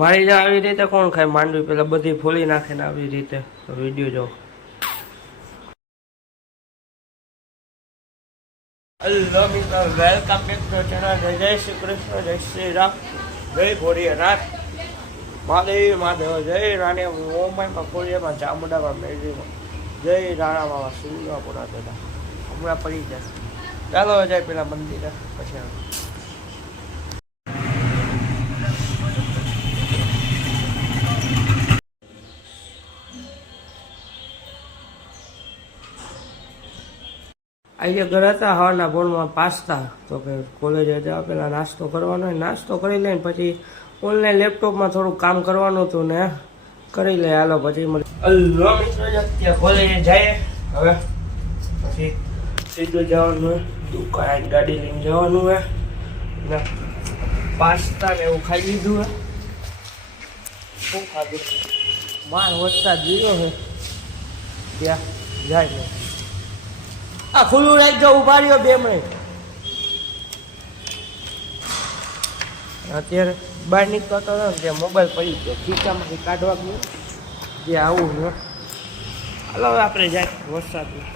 મારી જ આવી રીતે કોણ ખાય માંડવી? પેલા બધી ફોલી નાખે ને આવી રીતે. તો વિડીયો જો. હેલો મિત્રો, વેલકમ બેક ટુ ચેનલ. જય શ્રી કૃષ્ણ, જય શ્રી રામ, જય ભોળિયાનાથ, મહાદેવ મહાદેવ, જય રાણી મુંબઈમાં, કોરિયામાં, ચામુંડામાં, મેળવીમાં, જય રાણામાં, સુરપુરા દાદા. હમણાં પડી જાય. ચાલો જાય પેલા મંદિરે પછી. આજે ઘર હતા હવાના બોર્ડમાં પાસ્તા, તો કે કોલેજે જવા પહેલાં નાસ્તો કરવાનો હોય, નાસ્તો કરી લઈને પછી ઓનલાઈન લેપટોપમાં થોડું કામ કરવાનું હતું ને કરી લે. હાલો પછી મિત્રો અત્યારે કોલેજે જાય. હવે પછી સીધું જવાનું હોય દુકાન, ગાડી લઈને જવાનું હોય ને પાસ્તા ને એવું ખાઈ લીધું હોય. શું ખાધું? માર વરસાદ ગયો હોય ત્યાં જાય ને. આ ખુલ્લું રાખજો, ઉભા રહ્યો 2 મિનિટ. અત્યારે બહાર નીકળતો હતો ને ત્યાં મોબાઈલ પડી ગયો, ખીચામાંથી કાઢવા ગયો જે આવું ને. હાલો આપણે જાય વરસાદમાં.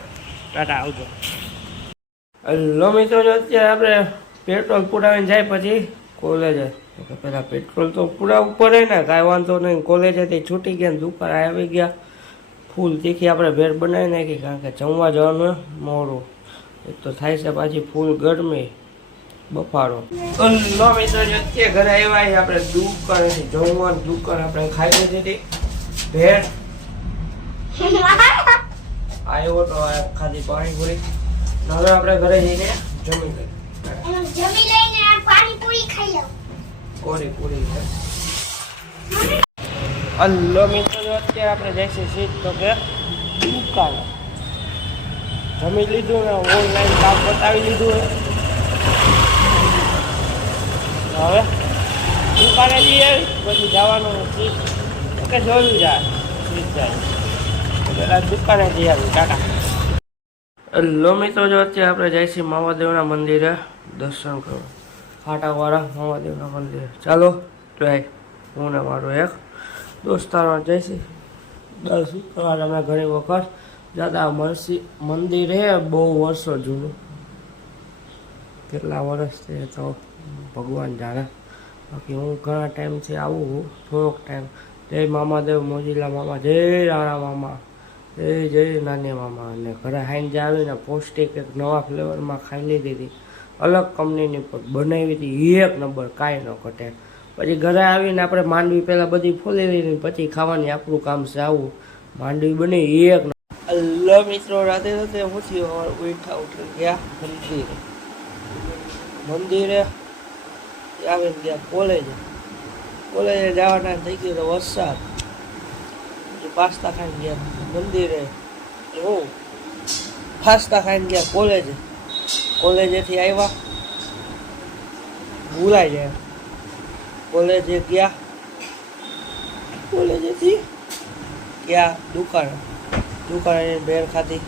ટાટા, આવજો. હેલો મિત્રો, અત્યારે આપણે પેટ્રોલ પુરાવીને જાય પછી કોલેજે. પેલા પેટ્રોલ તો પુરાવવું પડે ને, કાંઈ વાંધો નહીં. કોલેજેથી છૂટી ગયા ને દુકાન આવી ગયા. ફૂલ તીખી આપણે ભેળ બનાવી નાખી, કારણ કે જમવા જવાનું મોડું એક તો થાય છે, પાછી ફૂલ ગરમી બફારો. લો મિત્રો, અત્યારે ઘરે આવ્યા આપણે દુકાનેથી જમવાનું. દુકાન આપણે ખાઈ લીધી ભેળ. આવ્યો તો ખાધી પાણીપુરી. હવે આપણે ઘરે જઈને જમી લઈએ. કોરી પૂરી છે. હલો મિત્રો, અત્યારે આપણે જઈશું સીધો કે દુકાને. જમી લીધું ને ઓનલાઈન કામ બતાવી લીધું. હવે દુકાને જઈએ પછી જવાનું કે જોયું જાય સીધ જાય. પેલા દુકાને જઈ આવી. ટાટા. હલો મિત્રો, જો અત્યારે આપણે જઈશું મહાદેવના મંદિરે દર્શન કરવા. ફાટાવાળા મહાદેવના મંદિરે. ચાલો ટ્રાય. હું ને મારો એક દોસ્તારો જઈશું દર્શન કરવા. અમે ઘણી વખત જતા. મંદિર હે બહુ વર્ષો જૂનું, કેટલા વર્ષથી તો ભગવાન જાણે. બાકી હું ઘણા ટાઈમથી આવું, થોડોક ટાઈમ. જય મામાદેવ, મોજીલા મામા, જય રાણા મામા, જય નાની મામા. અને ઘરે ખાઈને આવીને પૌષ્ટિક એક નવા ફ્લેવરમાં ખાઈ લીધી હતી. અલગ કંપનીની બનાવી હતી, એક નંબર, કાંઈ ન ઘટે. પછી ઘરે આવીને આપણે માંડવી પહેલાં બધી ફોલી લઈને પછી ખાવાની આપણું કામ છે. આવું માંડવી બની એક. હલો મિત્રો, રાતે રાતે હું થયું ઉઠી ગયા મંદિરે આવીને ગયા કોલેજે જવાના થઈ ગયો તો વરસાદ. પછી પાસ્તા ખાઈને ગયા મંદિરે. હું પાસ્તા ખાઈને ગયા કોલેજેથી આવ્યા ભૂલાઈ જાય. કોલેજેથી ગયા દુકાને ભેળ ખાધી.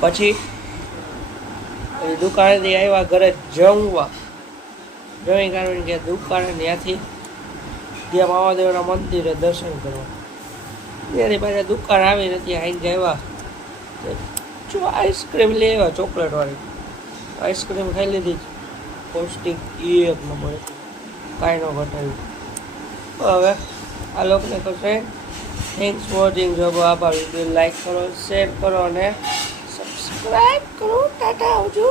પછી દુકાનેથી આવ્યા ઘરે જમવા. જમી કાઢીને ગયા દુકાને. ત્યાંથી ગયા મહાદેવના મંદિરે દર્શન કરવા. ત્યાંથી પાછા દુકાન આવી નથી આવીને આવ્યા જો આઈસ્ક્રીમ લઈ આવ્યા ચોકલેટવાળી. આઈસ્ક્રીમ ખાઈ લીધી. પૌષ્ટિક એક નંબર, કાંઈ ન ઘટાડ્યું. હવે આ લોકોને કહે થેન્ક્સ ફોર વોચિંગ. જો આભાર. વિડીયો લાઈક કરો, શેર કરો અને સબસ્ક્રાઈબ કરો. ટાટા, આવજો.